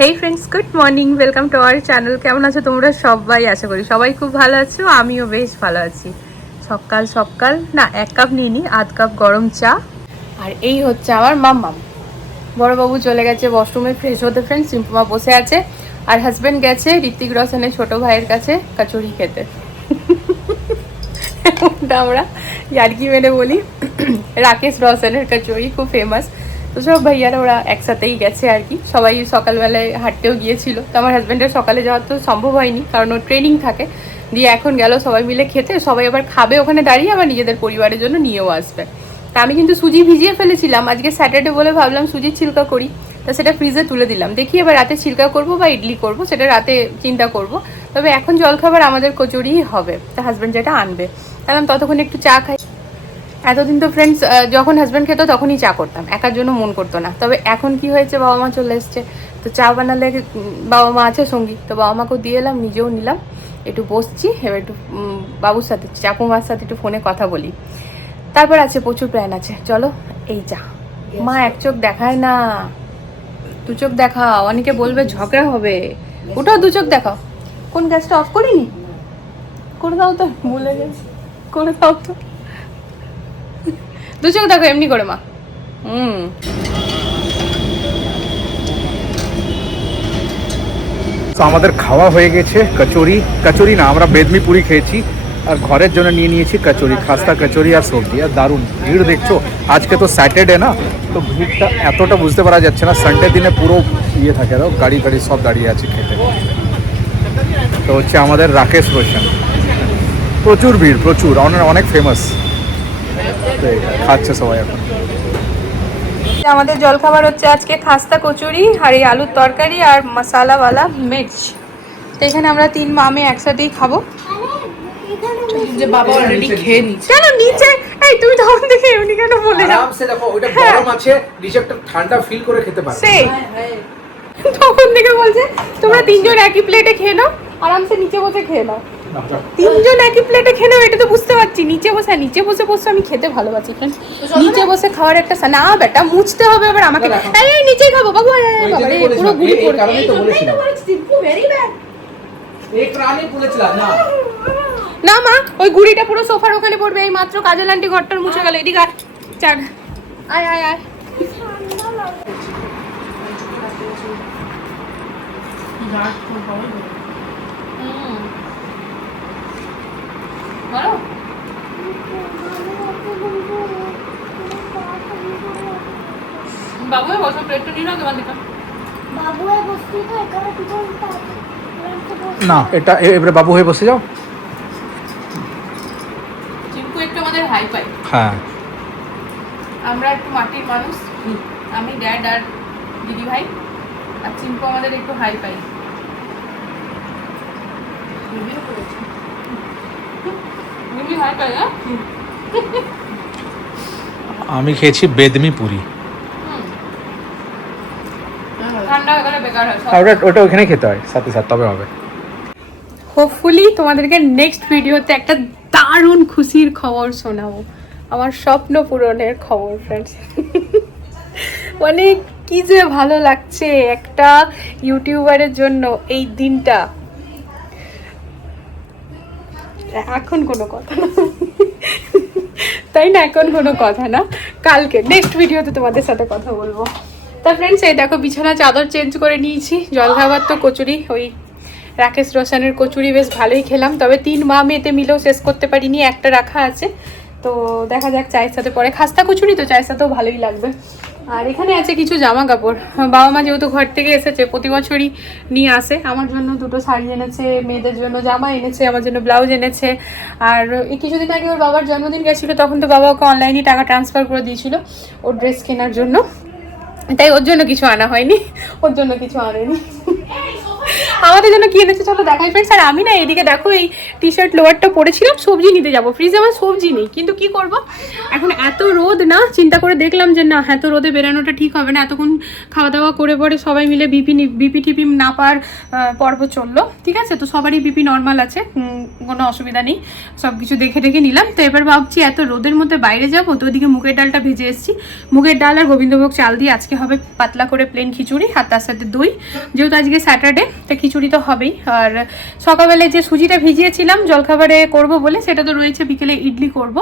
Hey friends, good morning, welcome to our channel. কেমন আছো তোমরা সবাই? আশা করি সবাই খুব ভালো আছো, আমিও বেশ ভালো আছি। সকাল সকাল না, 1 কাপ নিয়ে নিই, 1/2 কাপ গরম চা। আর এই হচ্ছে আমার মাম্মাম। বড়বাবু চলে গেছে ওয়াশরুমে ফ্রেশ হতে ফ্রেন্ডস, সিম্পুমা বসে আছে। আর হাজব্যান্ড গেছে ঋত্বিক রোশনের ছোট ভাইয়ের কাছে কচুরি খেতে। আমরা ইয়ার্কি মেরে বলি রাকেশ রোশনের কচুরি খুব ফেমাস। তো সব ভাইয়ারা ওরা একসাথেই গেছে আর কি। সবাই সকালবেলায় হাঁটতেও গিয়েছিল। তো আমার হাজব্যান্ডের সকালে যাওয়া তো সম্ভব হয়নি, কারণ ওর ট্রেনিং থাকে। দিয়ে এখন গেল সবাই মিলে খেতে। সবাই আবার খাবে ওখানে দাঁড়িয়ে, আবার নিজেদের পরিবারের জন্য নিয়েও আসবে। তা আমি কিন্তু সুজি ভিজিয়ে ফেলেছিলাম, আজকে স্যাটারডে বলে ভাবলাম সুজির ছিলকা করি। তা সেটা ফ্রিজে তুলে দিলাম, দেখি এবার রাতে ছিলকা করব বা ইডলি করব, সেটা রাতে চিন্তা করব। তবে এখন জলখাবার আমাদের কচুরিই হবে। তা হাজব্যান্ড যেটা আনবে, তাহলে ততক্ষণ একটু চা খাই। এতদিন তো ফ্রেন্ডস যখন হাজব্যান্ড খেতো তখনই চা করতাম, একার জন্য মন করতো না। তবে এখন কি হয়েছে, বাবা মা চলে এসছে, তো চা বানালে বাবা মা আছে সঙ্গী, তো বাবা মাকেও দিয়ে এলাম, নিজেও নিলাম। একটু বসছি, এবার একটু বাবুর সাথে চাকুমার সাথে একটু ফোনে কথা বলি। তারপর আছে প্রচুর প্ল্যান আছে। চলো এই চা, মা এক চোখ দেখায় না, 2 চোখ দেখাও, অনেকে বলবে ঝগড়া হবে। ওটাও 2 চোখ দেখাও। কোন গ্যাসটা অফ করিনি? করে দাও তো, ভুলে গেছি, করে দাও তো। 2 চোখ দেখো এমনি করে মা। তো আমাদের খাওয়া হয়ে গেছে, কচুরি না, আমরা বেদমি পুরি খেয়েছি। আর ঘরের জন্য নিয়ে নিয়েছি কচুরি, খাস্তা কচুরি আর সবজি। আর দারুণ ভিড় দেখছো, আজকে তো স্যাটারডে না, তো ভিড়টা এতটা বুঝতে পারা যাচ্ছে না। সানডে দিনে পুরো ইয়ে থাকে, গাড়ি সব দাঁড়িয়ে আছে খেতে। তো হচ্ছে আমাদের রাকেশ রোশন, প্রচুর ভিড়, প্রচুর, অনেক ফেমাস। তো খাচ্ছে সবাই এখন। আমাদের জলখাবার হচ্ছে আজকে খাস্তা কচুরি আর এই আলুর তরকারি আর মশালাওয়ালা মির্চ। তো এখানে আমরা 3 মামে একসাথেই খাবো। যে বাবা অলরেডি খেয়ে নিচ্ছে। কেন নিচে? এই তুমি তখন দেখে এমনি কেন বলে যাও? আরামসে দেখো, ওটা গরম আছে, নিচে একটা ঠান্ডা ফিল করে খেতে পারো। সেই তখন থেকে বলছে তোমরা 3 জন একই প্লেটে খেয়ে নাও, আরামসে নিচে বসে খেয়ে নাও। 3 জন একই প্লেটে খেয়ে নাও, এটা তো বুঝতে পারছি। নিচে বসে আমি খেতে ভালোবাসি ফ্রেন্ড। নিচে বসে খাওয়ার একটা না বেটা, মুছতে হবে আবার আমাকে। এই নিচেই খাবো বাবু, বাবা রে পুরো গুলি পড়ে। কারণেই তো বলেছিলাম এই প্রাণী বলেছিলাম না। না মা, ওই গুড়িটা পুরো সোফার ওখানে পড়বে। এই মাত্র কাজল আন্টি ঘরটার মুছে গেল। এদিকে চার আয় আয় আয়। বাবু বসো, প্লেটটা নিয়ে নাও তোমার দিকে। না, এটা এবারে বাবু হয়ে বসে যাও। চিম্পু একটু আমাদের হাই পাই। হ্যাঁ, আমরা একটু মাটির মানুষ, আমি ড্যাড আর দিদি ভাই, আর চিম্পু আমাদের একটু হাই পাই। আমি খেয়েছি বেদমি পুরি। ঠান্ডা হয়ে গেলে বেকার হয়। ওটা ওখানে খেতে হয় সাথে সাথে, তবে হবে। হোপফুলি তোমাদেরকে নেক্সট ভিডিওতে একটা দারুণ খুশির খবর শোনাবো, আমার স্বপ্ন পূরণের খবর ফ্রেন্ডস। মানে কি যে ভালো লাগছে একটা ইউটিউবারের জন্য এই দিনটা। এখন কোনো কথা না, তাই না? এখন কোনো কথা না, কালকে নেক্সট ভিডিওতে তোমাদের সাথে কথা বলবো। তা ফ্রেন্ডস এই দেখো, বিছানা চাদর চেঞ্জ করে নিয়েছি। জলখাবার তো কচুরি, ওই রাকেশ রোশনের কচুরি বেশ ভালোই খেলাম। তবে 3 মা মেয়েতে মিলেও শেষ করতে পারিনি, একটা রাখা আছে। তো দেখা যাক, চায়ের সাথে পরে খাস্তা কচুরি তো চায়ের সাথেও ভালোই লাগবে। আর এখানে আছে কিছু জামা কাপড়। বাবা মা যেহেতু ঘর থেকে এসেছে, প্রতি বছরই নিয়ে আসে। আমার জন্য 2টো শাড়ি এনেছে, মেয়েদের জন্য জামা এনেছে, আমার জন্য ব্লাউজ এনেছে। আর এই কিছুদিন আগে ওর বাবার জন্মদিন গেছিলো, তখন তো বাবা ওকে অনলাইনে টাকা ট্রান্সফার করে দিয়েছিল ওর ড্রেস কেনার জন্য। তাই ওর জন্য কিছু আনা হয়নি, ওর জন্য কিছু আনেনি। আমাদের জন্য কি এনেছে চলো দেখাই ফ্রেন্ডস। আর আমি না এদিকে দেখো এই টি শার্ট লোয়ারটা পরেছিলাম, সবজি নিতে যাবো, ফ্রিজে আমার সবজি নেই, কিন্তু কি করব এখন এত রোদ না, চিন্তা করে দেখলাম যে না এত রোদে বেরানোটা ঠিক হবে না। এতক্ষণ খাওয়া দাওয়া করে পরে সবাই মিলে বিপি টিপি না পার পর্ব চললো, ঠিক আছে, তো সবারই বিপি নর্মাল আছে, কোনো অসুবিধা নেই, সব কিছু দেখে টেখে নিলাম। তো এবার ভাবছি এত রোদের মধ্যে বাইরে যাবো, তো ওদিকে মুগের ডালটা ভেজে এসেছি, মুগের ডাল আর গোবিন্দভোগ চাল দিয়ে আজকে হবে পাতলা করে প্লেন খিচুড়ি, আর তার সাথে দই, যেহেতু আজকে স্যাটারডে তো খিচুড়ি তো হবেই। আর সকালবেলায় যে সুজিটা ভিজিয়েছিলাম জলখাবারে করব বলে সেটা তো রয়েছে, বিকেলে ইডলি করব।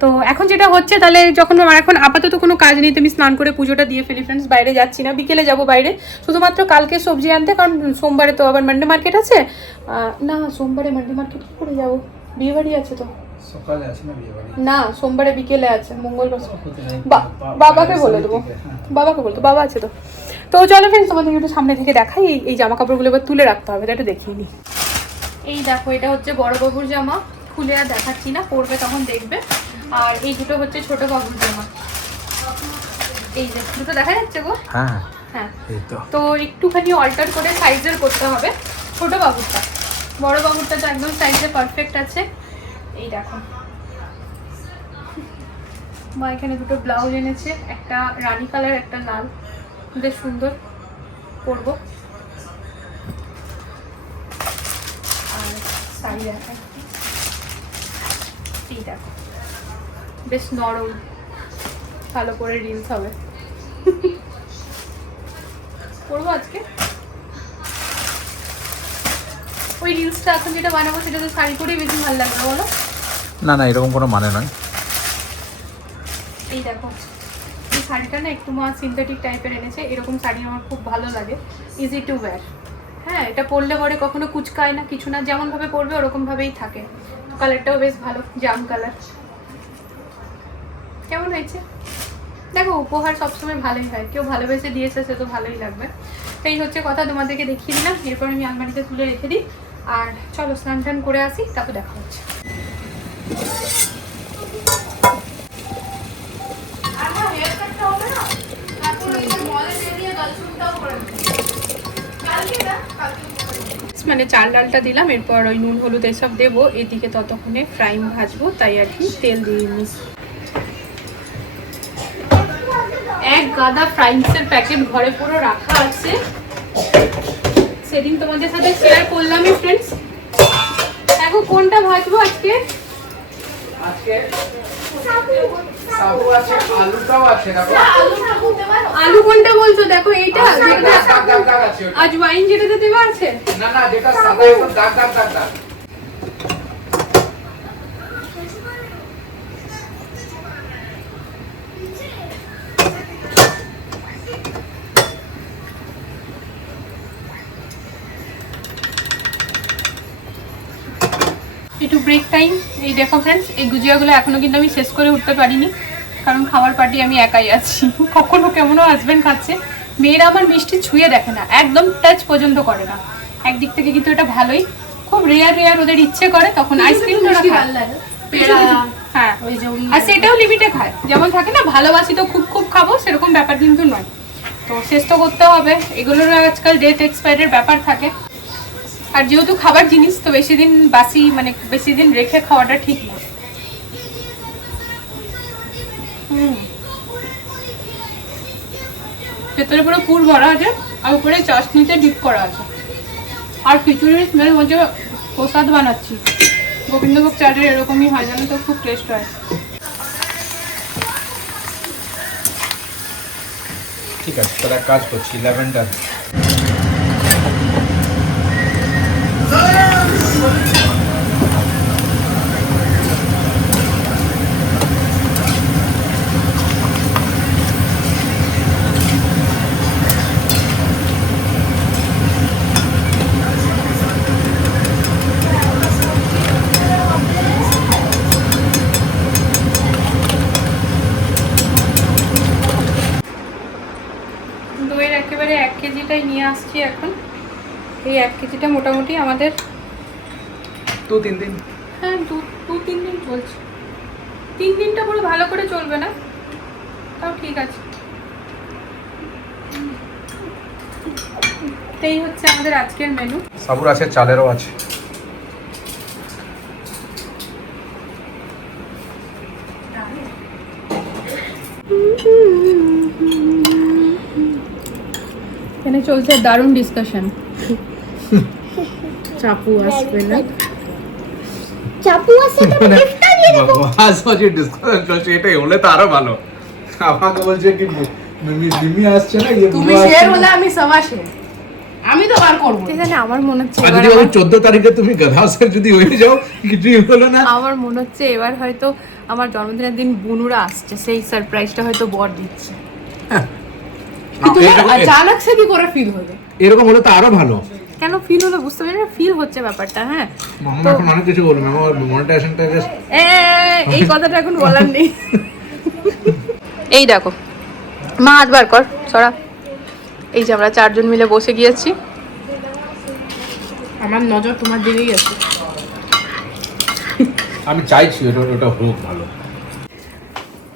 তো এখন যেটা হচ্ছে তাহলে যখন আমার এখন আপাতত কোনো কাজ নেই, তো আমি স্নান করে পুজোটা দিয়ে ফেলি ফ্রেন্ডস, বাইরে যাচ্ছি না, বিকেলে যাব বাইরে শুধুমাত্র কালকে সবজি আনতে, কারণ সোমবারে তো আবার মান্ডে মার্কেট আছে। না সোমবারে মান্ডে মার্কেট কি করে যাবো, বিয়ে বাড়ি আছে তো, সকালে আছে না বিয়ে বাড়ি? না সোমবারে বিকেলে আছে, মঙ্গলবার। বাবাকে বলে দেবো, বাবাকে বলতো, বাবা আছে তো। তো চলো ফ্রেন্ডস তোমাদের একটু সামনে থেকে দেখাই, এই জামা কাপড়গুলো এবার তুলে রাখতে হবে, এটা একটু দেখিয়ে নিই। এই দেখো এটা হচ্ছে বড় বাবুর জামা, খুলে আর দেখাচ্ছি না, পরবে তখন দেখবে। আর এই দুটো হচ্ছে ছোট বাবুর জামা, এই যে দুটো দেখা যাচ্ছে গো। হ্যাঁ হ্যাঁ এই তো। তো একটুখানি অল্টার করে সাইজের করতে হবে, ছোট বাবুরটা, বড় বাবুরটা তো একদম সাইজে পারফেক্ট আছে। এই দেখো মা এখানে দুটো ব্লাউজ এনেছে, একটা রানী কালার একটা লাল, বেশ সুন্দর পরবো। আর শাড়ি দেখা, এই দেখো বেশ নরম, ভালো করে রিলস হবে করবো আজকে। ওই রিলসটা এখন যেটা বানাবো সেটা তো শাড়ি পরেই বেশি ভালো লাগবে বলো? না না এরকম কোনো মানে নয়। এই দেখো এই শাড়িটা না একটু মা সিনথেটিক টাইপের এনেছে, এরকম শাড়ি আমার খুব ভালো লাগে, ইজি টু ওয়্যার। হ্যাঁ এটা পরলে পরে কখনো কুচকায় না কিছু না, যেমনভাবে পরবে ওরকমভাবেই থাকে। কালারটাও বেশ ভালো, জাম কালার। কেমন হয়েছে দেখো, উপহার সবসময় ভালোই হয়, কেউ ভালোবেসে দিয়েছে সে তো ভালোই লাগবে। এই হচ্ছে কথা, তোমাদেরকে দেখিয়ে দিলাম, এরপর আমি আলমারিতে তুলে রেখে দিই। আর চলো স্নান টান করে আসি, তারপর দেখা হচ্ছে। মানে চাল ডালটা দিলাম, এরপর ওই নুন হলুদ এসব দেবো, এদিকে ততক্ষণে ফ্রাইং ভাজবো, তাই আর কি তেল দিয়ে নিস। এক গাদা ফ্রাইংসের প্যাকেট ঘরে পুরো রাখা আছে, সেদিন তোমাদের সাথে শেয়ার করলামই ফ্রেন্ডস। দেখো কোনটা ভাজবো আজকে, আজকে সাবু আছে, আলুটাও আছে, দেখো আলু কোনটা বলছো? দেখো এইটা আজ ওয়াইন যেটাতে দেওয়া আছে, না না যেটা সাদা একদম দাগ দাগ দাগ দাগ। একটু ব্রেক টাইম। এই দেখো ফ্রেন্ডস এই গুজিয়াগুলো এখনো কিন্তু আমি শেষ করে উঠতে পারিনি, কারণ খাওয়ার পার্টি আমি একাই আছি। কখনো কেমনও হাজব্যান্ড খাচ্ছে, মেয়েরা আমার মিষ্টি ছুঁয়ে দেখে না, একদম টাচ পর্যন্ত করে না। একদিক থেকে কিন্তু এটা ভালোই, খুব রেয়ার ওদের ইচ্ছে করে তখন আইসক্রিম হ্যাঁ, আর সেটাও লিমিটে খায়, যেমন থাকে না ভালোবাসি তো খুব খুব খাবো সেরকম ব্যাপার কিন্তু নয়। তো শেষ তো করতে হবে, এগুলোর আজকাল ডেট এক্সপায়ারের ব্যাপার থাকে। আর যেহেতু খাবার জিনিস তো বেশি দিন বাসি মানে বেশি দিন রেখে খাওয়াটা ঠিক না। ভেতরে পুরো পুর ভরা আছে, আর উপরে চাশনিতে ডিপ করা আছে। আর খিচুড়ির স্মেল মধ্যে প্রসাদ বানাচ্ছি, গোবিন্দভোগ চালের এরকমই হয় জানো তো, খুব টেস্ট হয়। ঠিক আছে তাহলে এক কাজ করছি, ল্যাভেন্ডার দইয়ের একেবারে 1 কেজিটাই নিয়ে আসছি এখন। এই 1 কেজিটা মোটামুটি আমাদের 2-3 দিন, হ্যাঁ 2-3 দিন চলছে। 3 দিনটা পুরো ভালো করে চলবে না, তাও ঠিক আছে। তো এই হচ্ছে আমাদের আজকের মেনু। সাবুর আছে, চালেরও আছে। এখানে চলছে দারুণ ডিসকাশন। চাপু আসবে না, চাপু আসে তো গিফটটা দিয়ে দেব। বাস যে ডিসকাশন চলছে এটাই হলে তো আরো ভালো। আমাকে বলছে কি মিমি আসছে না, ইয়ে তুমি শেয়ার হলে আমি সবা শেয়ার, আমি তো বার করবো। ঠিক আছে, আমার মনে হচ্ছে আর এবার যদি 14 তারিখে তুমি গাধাসের যদি হয়ে যাও কিছুই হলো না। আমার মনে হচ্ছে এবার হয়তো আমার জন্মদিনের দিন বুনুরা আসছে, সেই সারপ্রাইজটা হয়তো বর দিচ্ছে। তুমি अचानक से কি করে ফিল হবে? এরকম হলে তো আরো ভালো। কেন ফিল হলো বুঝতে পারি না, ফিল হচ্ছে ব্যাপারটা। হ্যাঁ, মামা এখন অনেক কিছু বলবে, মামা মনিটাইজেশনটা এই কথাটা এখন বলার নেই। এই দেখো মা, হাত বার কর, সরা। এই যে আমরা 4 জন মিলে বসে গিয়েছি। আমার নজর তোমার দিকেই আছে। আমি চাইছি ওটা হোক ভালো।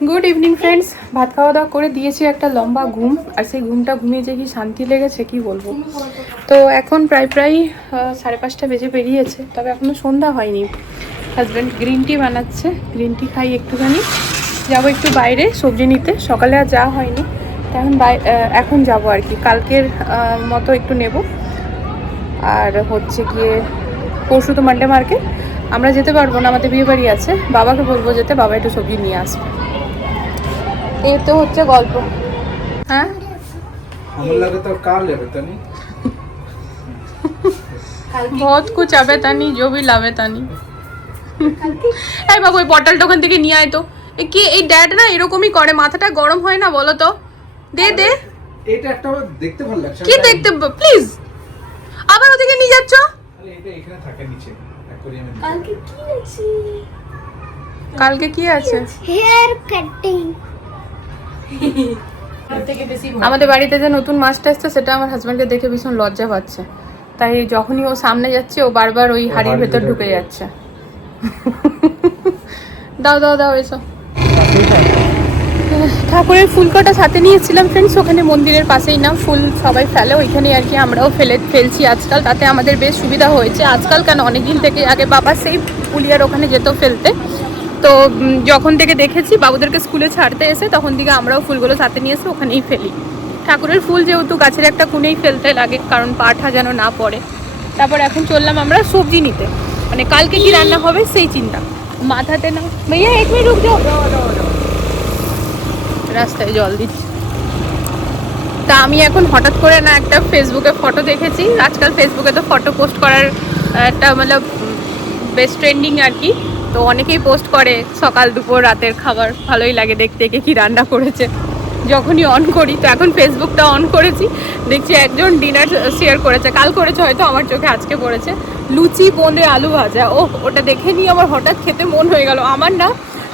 গুড ইভিনিং ফ্রেন্ডস, ভাত খাওয়া দাওয়া করে দিয়েছি একটা লম্বা ঘুম, আর সেই ঘুমটা ঘুমিয়ে যে কি শান্তি লেগেছে কি বলবো। তো এখন প্রায় 5:30 বেজে বেরিয়েছে, তবে এখনো সন্ধ্যা হয়নি। হাজব্যান্ড গ্রিন টি বানাচ্ছে, গ্রিন টি খাই একটুখানি, যাবো একটু বাইরে সবজি নিতে। সকালে আর যাওয়া হয়নি, তো এখন যাবো আর কি, কালকের মতো একটু নেব। আর হচ্ছে গিয়ে পরশু তো মানডে মার্কেট, আমরা যেতে পারবো না, আমাদের বিয়ে বাড়ি আছে। বাবাকে বলবো যেতে, বাবা একটু সবজি নিয়ে আসবে। এই তো হচ্ছে গল্প। হ্যাঁ, আমার লাগে তো কার লেবে তানি বহুত কুছ আবে তানি, जो भी লাভে তানি। এই বাবু, ওই বটলটা ওখান থেকে নিয়ে আয় তো। কি এই ড্যাড না এরকমই করে, মাথাটা গরম হয় না বলো তো? দে দে। এটা একটা দেখতে ভালো লাগছে। কি দেখতে, প্লিজ আবার ওদিকে নিয়ে যাচ্ছ। আরে এটা এখানে থাকে নিচে অ্যাকোয়ারিয়ামে। কালকে কি আছে? কালকে কি আছে? Hair cutting. আমাদের বাড়িতে যে নতুন মাছটা এসছে, সেটা আমার হাজব্যান্ডকে দেখে ভীষণ লজ্জা পাচ্ছে, তাই যখনই ও সামনে যাচ্ছে ও বারবার ওই হাড়ির ভেতর ঢুকে যাচ্ছে। দাও দাও দাও এসো। ঠাকুরের ফুল কটা সাথে নিয়েছিলাম ফ্রেন্ডস, ওখানে মন্দিরের পাশেই না ফুল সবাই ফেলে, ওইখানে আর কি আমরাও ফেলছি আজকাল। তাতে আমাদের বেশ সুবিধা হয়েছে আজকাল, কেন অনেকদিন থেকে, আগে বাবা সেই পুলিয়ার ওখানে যেত ফেলতে। তো যখন থেকে দেখেছি বাবুদেরকে স্কুলে ছাড়তে এসে, তখন থেকে আমরাও ফুলগুলো সাথে নিয়ে এসে ওখানেই ফেলি। ঠাকুরের ফুল যেহেতু গাছের একটা কোণেই ফেলতে লাগে, কারণ পাঠা যেন না পড়ে। তারপর এখন চললাম আমরা সবজি নিতে, মানে কালকে কি রান্না হবে সেই চিন্তা মাথাতে না। ভাইয়া এক মিনিট রুক যাও, রাস্তায় জল দিচ্ছি। তা আমি এখন হঠাৎ করে না একটা ফেসবুকে ফটো দেখেছি, আজকাল ফেসবুকে তো ফটো পোস্ট করার একটা মানে বেশ ট্রেন্ডিং আর কি। তো অনেকেই পোস্ট করে সকাল দুপুর রাতের খাবার, ভালোই লাগে দেখতে কে কী রান্না করেছে। যখনই অন করি, তো এখন ফেসবুকটা অন করেছি, দেখছি একজন ডিনার শেয়ার করেছে, কাল করেছে হয়তো, আমার চোখে আজকে পড়েছে লুচি বোঁদে আলু ভাজা। ওটা দেখে নিয়ে আমার হঠাৎ খেতে মন হয়ে গেল। আমার না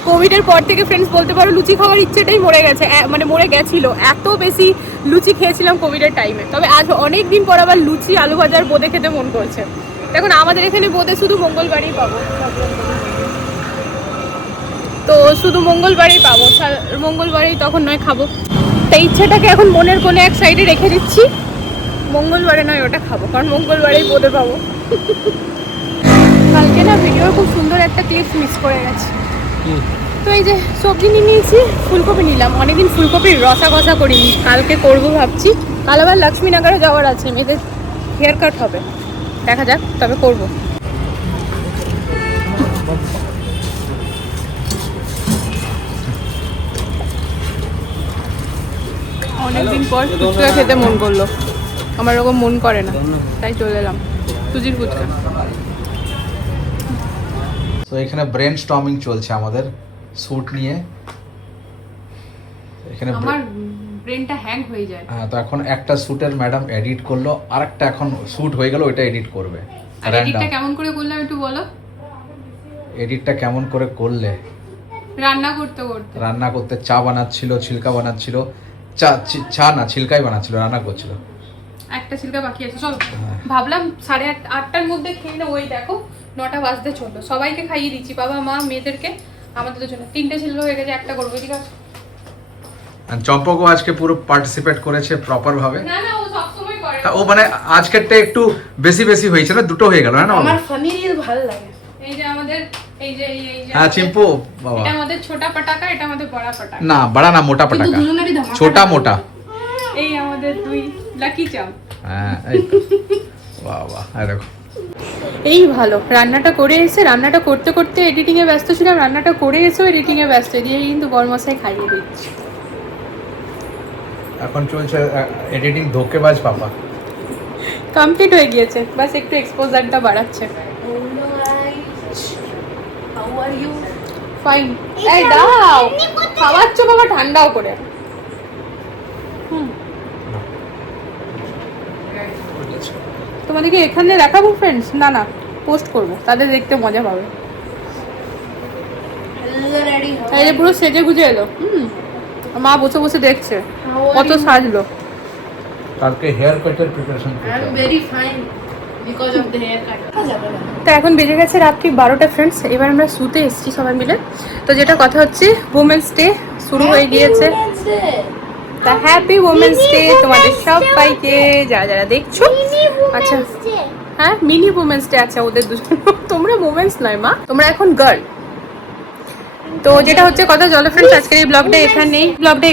কোভিডের পর থেকে ফ্রেন্ডস বলতে পারো লুচি খাওয়ার ইচ্ছেটাই মরে গেছে, মানে মরে গেছিল, এত বেশি লুচি খেয়েছিলাম কোভিডের টাইমে। তবে আজ অনেক দিন পর আবার লুচি আলু ভাজার বোঁদে খেতে মন করছে। দেখুন আমাদের এখানে বোঁদে শুধু মঙ্গলবারই পাবো, তো শুধু মঙ্গলবারই পাবো, মঙ্গলবারেই তখন নয় খাবো। তাই ইচ্ছেটাকে এখন মনের কোণে এক সাইডে রেখে দিচ্ছি, মঙ্গলবারে নয় ওটা খাবো, কারণ মঙ্গলবারেই বোঁদে পাবো। কালকে না ভিডিওর খুব সুন্দর একটা ক্লিপস মিস করে গেছে। তো এই যে সবজি নিয়ে নিয়েছি, ফুলকপি নিলাম, অনেকদিন ফুলকপির রসা কষা করিনি, কালকে করবো ভাবছি। কাল আবার লক্ষ্মীনগরে যাওয়ার আছে, মেয়েদের হেয়ার কাট হবে, দেখা যাক, তবে করবো। অনেকদিন পর ফুচকা খেতে মন করলো, আমার ওরকম মন করে না, তাই চলে এলাম সুজির ফুচকা। তো এখানে ব্রেন স্টর্মিং চলছে আমাদের স্যুট নিয়ে। এখানে আমার ব্রেনটা হ্যাং হয়ে যায়। হ্যাঁ, তো এখন একটা স্যুটের ম্যাডাম এডিট করলো, আরেকটা এখন স্যুট হয়ে গেল, ওইটা এডিট করবে। আর এডিটটা কেমন করে করলাম একটু বলো। এডিটটা কেমন করে করলে? রান্না করতে করতে, রান্না করতে চা বানাচ্ছিল, ছিলকা বানাচ্ছিল, চা না ছিলকাই বানাচ্ছিল, রান্না করছিল। একটা ছিলকা বাকি আছে, চলো ভাবলাম 8:30-8টার মধ্যে খেয়ে না, ওই দেখো 9টা বাজতে চললো। সবাইকে খাইয়ে দিচ্ছি, বাবা মা মেয়েদেরকে, আমাদের জন্য 3টে ছিলকা হয়ে গেছে, একটা করবো, ঠিক আছে। চম্পকও আজকে পুরো পার্টিসিপেট করেছে প্রপার ভাবে। না না, ও সবসময় করে, ও মানে আজকেরটা একটু বেশি বেশি হয়েছে না, দুটো হয়ে গেল না? আমার ফানি রিল ভালো লাগে। এই যে আমাদের এই যে হ্যাঁ চিম্পু বাবা, এটা আমাদের ছোটা পটাকা, এটা আমাদের বড়া পটাকা। না বড়া না, মোটা কিন্তু পটাকা, দুজনেরই ধামাকা ছোটা মোটা। এই আমাদের দুই লাকি চাম। হ্যাঁ এই তো। বাহ বাহ, এই দেখো এই ভালো রান্নাটা করে এসে, রান্নাটা করতে করতে এডিটিং এ ব্যস্ত ছিলাম, রান্নাটা করে এসেও এডিটিং এ ব্যস্ত, দিয়ে কিন্তু বড়মশাই খাইয়ে দিচ্ছি। এখন চলছে এডিটিং ধোকেবাজ পাপা। কমপ্লিট হয়ে গিয়েছে, বাস একটু এক্সপোজারটা বাড়াচ্ছে। How are you? ফাইন। এই দাও, খাওয়াচ্ছ বাবা ঠান্ডাও করে। তোমাদেরকে এখানে দেখাবো ফ্রেন্ডস? না না, পোস্ট করবো, তাদের দেখতে মজা পাবে। রেডি এই যে পুরো সেজে গুজে এলো। মা বসে বসে দেখছে কত সাজলো। কালকে হেয়ার কাটের preparation I am very fine because of the hair cut. তো এখন বেজে গেছে রাত্রি 12টা ফ্রেন্ডস, এবার আমরা শুতে এসেছি সবাই মিলে। তো যেটা কথা হচ্ছে, উমেন্স ডে শুরু হয়ে গিয়েছে। তা হ্যাপি উমেন্স ডে তোমাদের সবাইকে, যারা যারা দেখছো। আচ্ছা হ্যাঁ, মিনি উমেন্স ডে আছে ওদের দুজন। তোমরা উমেন্স নয় মা, তোমরা এখন গার্ল। তো যেটা হচ্ছে কথা, চলো ফ্রেন্ডস আজকের এই ব্লগটা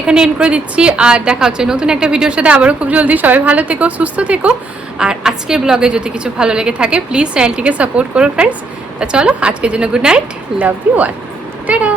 এখানে এন্ড করে দিচ্ছি। আর দেখা হচ্ছে নতুন একটা ভিডিওর সাথে আবারও খুব জলদি। সবাই ভালো থেকো, সুস্থ থেকো। আর আজকের ব্লগে যদি কিছু ভালো লেগে থাকে প্লিজ চ্যানেলটিকে সাপোর্ট করো ফ্রেন্ডস। তা চলো আজকের জন্য good night, love you all, tata.